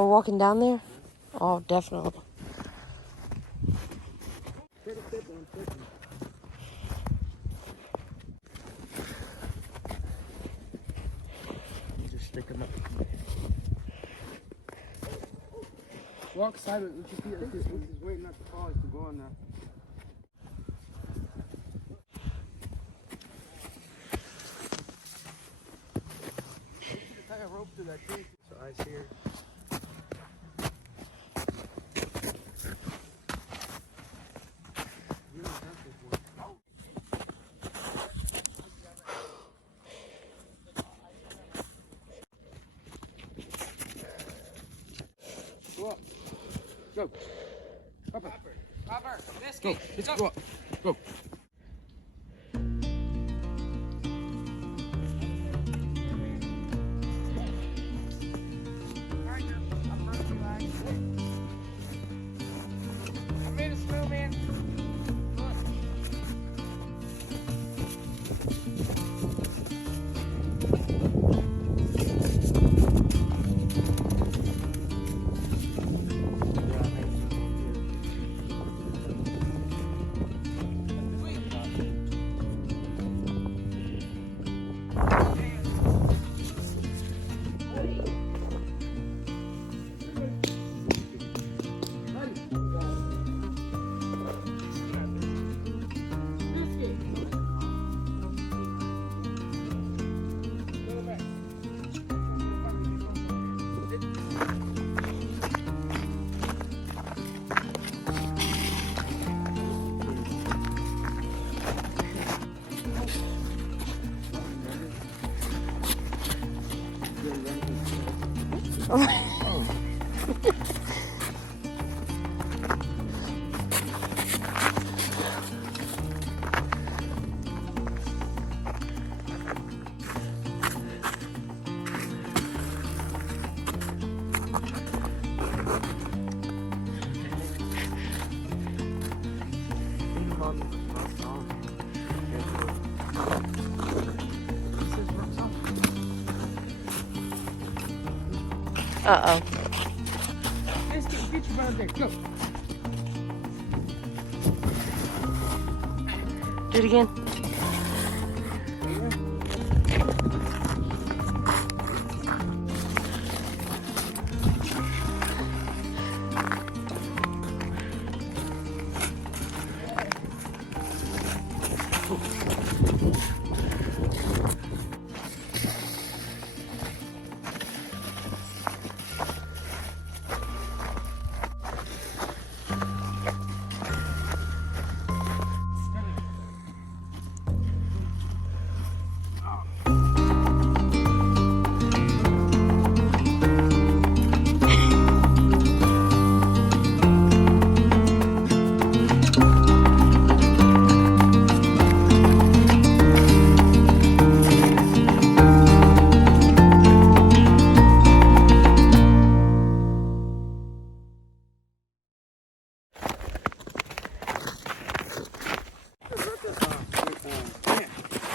Oh, walking down there? Oh, definitely. Just stick them up. Walk silent. We should be this. He's waiting at the cars to go on there. Tie a rope to that thing. So ice here. Go up. Go. Copper. Copper. This Go. Let's go up. Go. I made a snowman. Uh-oh. Let's get you around there. Go. Do it again.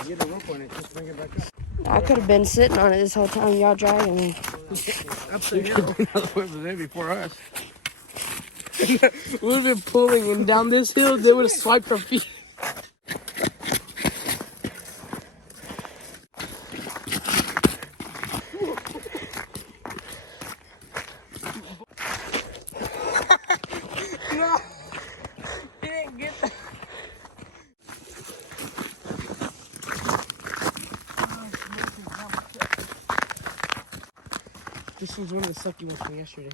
Get a rope on it. Just bring it back up. I could have been sitting on it this whole time y'all dragging me. Up the hill. Another one was there before us. We would have been pulling, and down this hill, they would have swiped our feet. No, he didn't get that. This was one of the sucky ones from yesterday.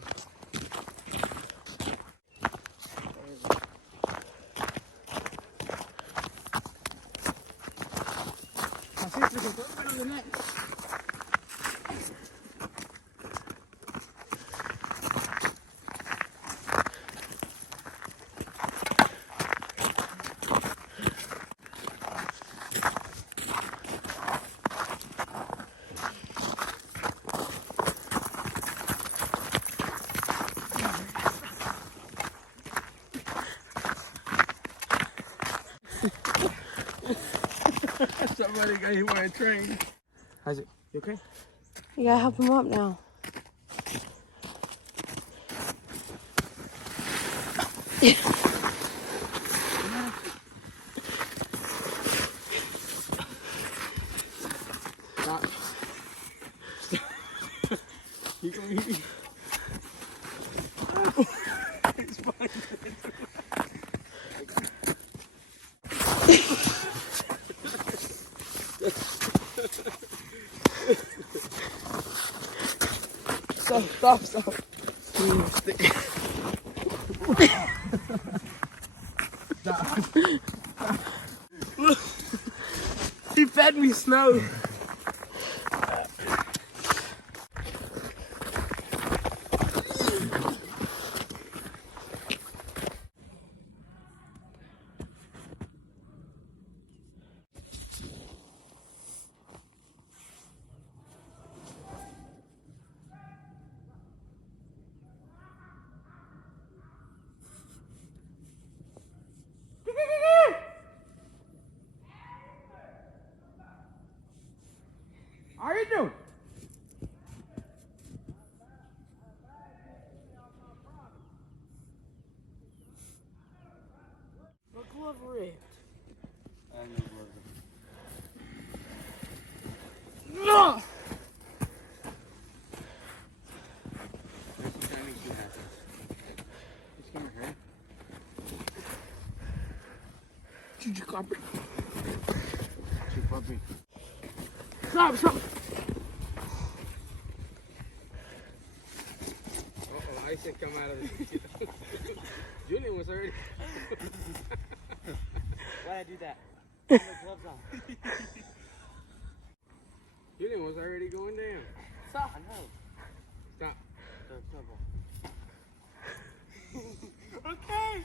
Somebody got hit by a train. How's it? You okay? You gotta help him up now. Stop. You can eat. It's fine. Stop. Look, he fed me snow. How you doing? My glove ripped. No! Juju copper. Stop. Uh-oh, ice had come out of it. Julian was already. Why'd I do that? I have my gloves on. Julian was already going down. Stop. I know. Stop. Okay.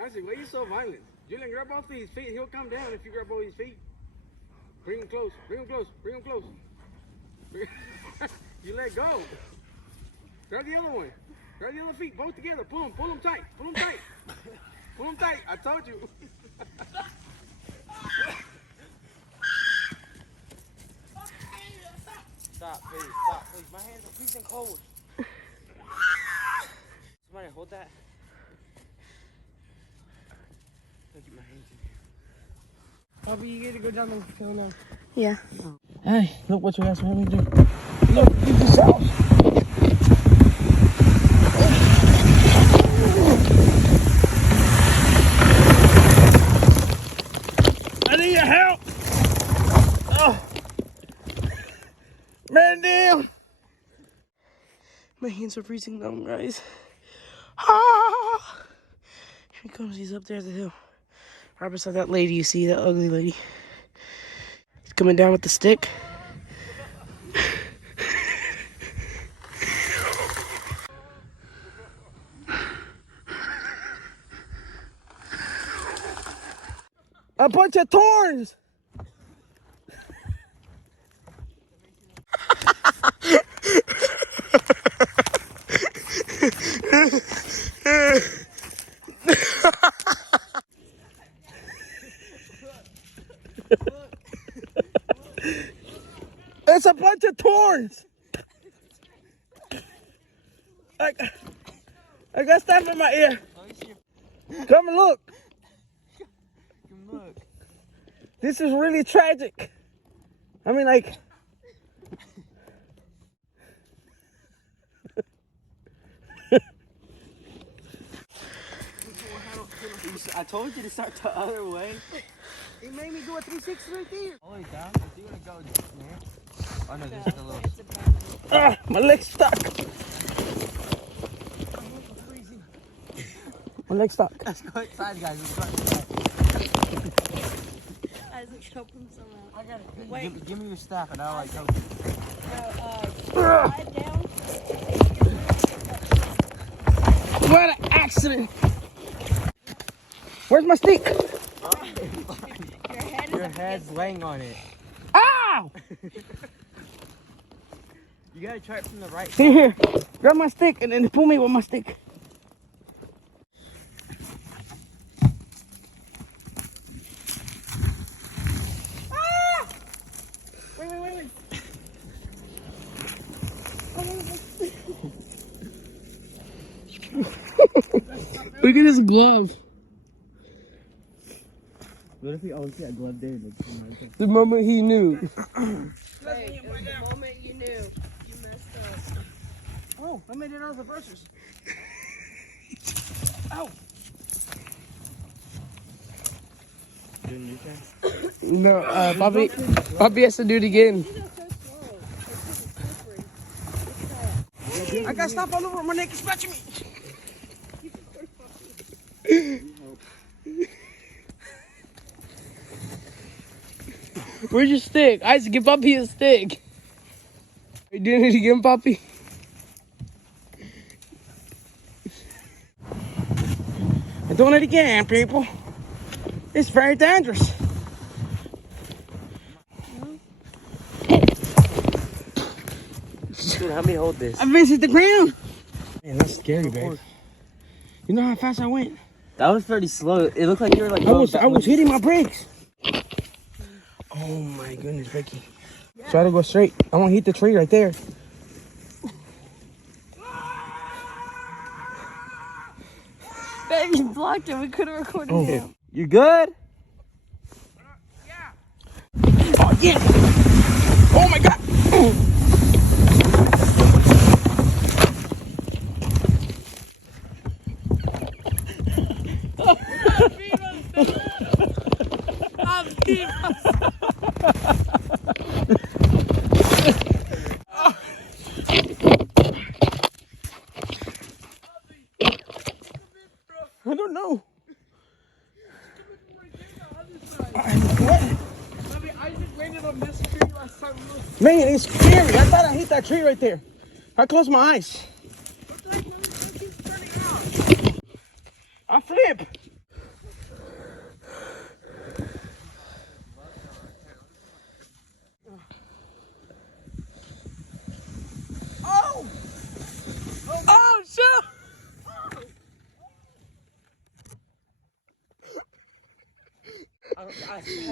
Isaac, why are you so violent? Julian, grab both of his feet. He'll come down if you grab both his feet. Bring him close. You let go. Grab the other one. Grab the other feet, both together. Pull them tight. Pull them tight. I told you. Stop, please. My hands are freezing cold. Somebody hold that. I'll get my hands in here. Bobby, you gotta go down the hill now. Yeah. Hey, look what you asked me to do. Look, get this house. I need your help. Oh. Man, damn. My hands are freezing numb, guys. Ah. Here he comes. He's up there at the hill. Right beside that lady you see, that ugly lady. He's coming down with the stick. A bunch of thorns! It's a bunch of thorns! I got stuff in my ear. Come and look. Look. This is really tragic. I mean, like... I told you to start the other way. He made me do a 360 right there. All the way down? If you want to go there. Oh no, there's just a little. Ah, my leg's stuck. My leg's stuck. Let's go inside, guys. Let's go inside. Isaac, help him somehow. I got it. Wait. Give me your staff and I'll like help you. Slide down. What an accident. Where's my stick? Your head's laying on it. Ow! You gotta try it from the right. Here. Grab my stick and then pull me with my stick. Ah! Wait. Oh, Look at his glove. What if he always got glove there? The moment he knew. Hey, it was the moment you knew you messed up. Oh, I made it out of the brushes. Ow. Doing your turn? No, Bobby has to do it again. These are so slow. It's slippery. I got stuff all over my neck. It's scratching me. Where's your stick? Isaac, give Poppy a stick. Are you doing it again, Poppy? I'm doing it again, people. It's very dangerous. Dude, help me hold this. I visited the ground. Man, that's scary, babe. You know how fast I went? That was pretty slow. It looked like you were like. I was hitting my brakes. Oh my goodness, Becky. Try to go straight. I want to hit the tree right there. Babe, you blocked it. We couldn't record it now. You good? Oh, yeah. Oh my God. I don't know. Man, it's scary. I thought I hit that tree right there. I closed my eyes. I flip. Oh! Oh, shit!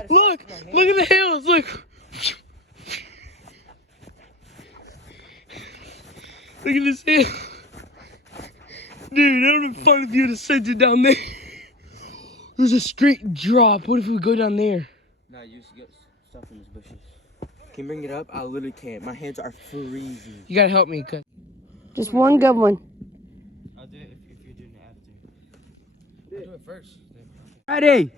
Look at the hills, look. Look at this hill. Dude, that would have been fun if you would have sent it down there. There's a straight drop. What if we go down there? Nah, you used to get stuff in these bushes. Can you bring it up? I literally can't. My hands are freezing. You gotta help me, cuz. Just one good one. I'll do it if you're doing it after. I'll do it first. Ready?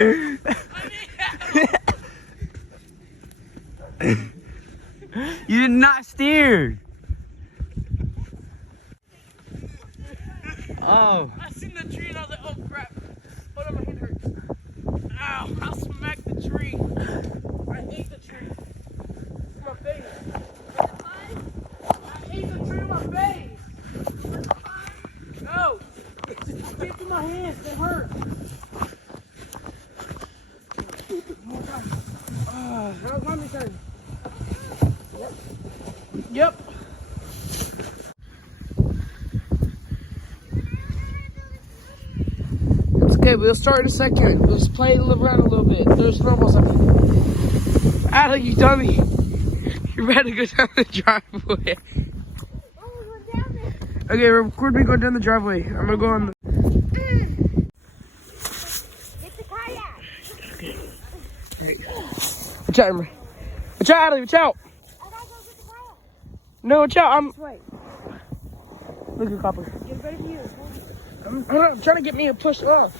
You did not steer. Oh. I seen the tree and I was like, oh crap. Hold on, my hand hurts. Ow, I smacked the tree. I ate the tree. My face. I ate the tree in my face. No. Get to my hands, they hurt. Oh God. That was mommy's turn. Yep. Okay, we'll start in a second. We'll just play around a little bit. There's snowballs up there. Alec, you dummy. You're about to go down the driveway. Okay, record me going down the driveway. I'm gonna go on the... Get the kayak. Okay. Watch out, Emery. Watch out, Alec, watch out. I gotta go get the kayak. No, watch out. Wait. Look at Copper. Get ready for you. I'm trying to get me a push off.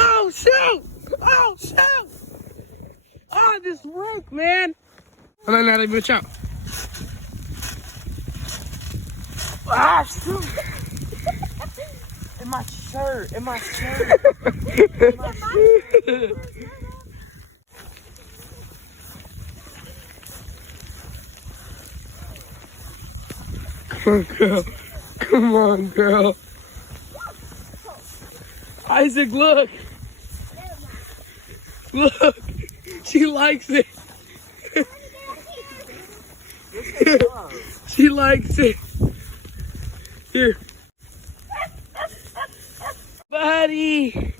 Oh, shoot! Oh, shoot! Oh, this worked, man. Hold on, Natalie, watch out. Ah, shoot! In my shirt. In my shirt. Come on, girl. Come on, girl. Isaac, look. Look. She likes it. She likes it. Here. Buddy.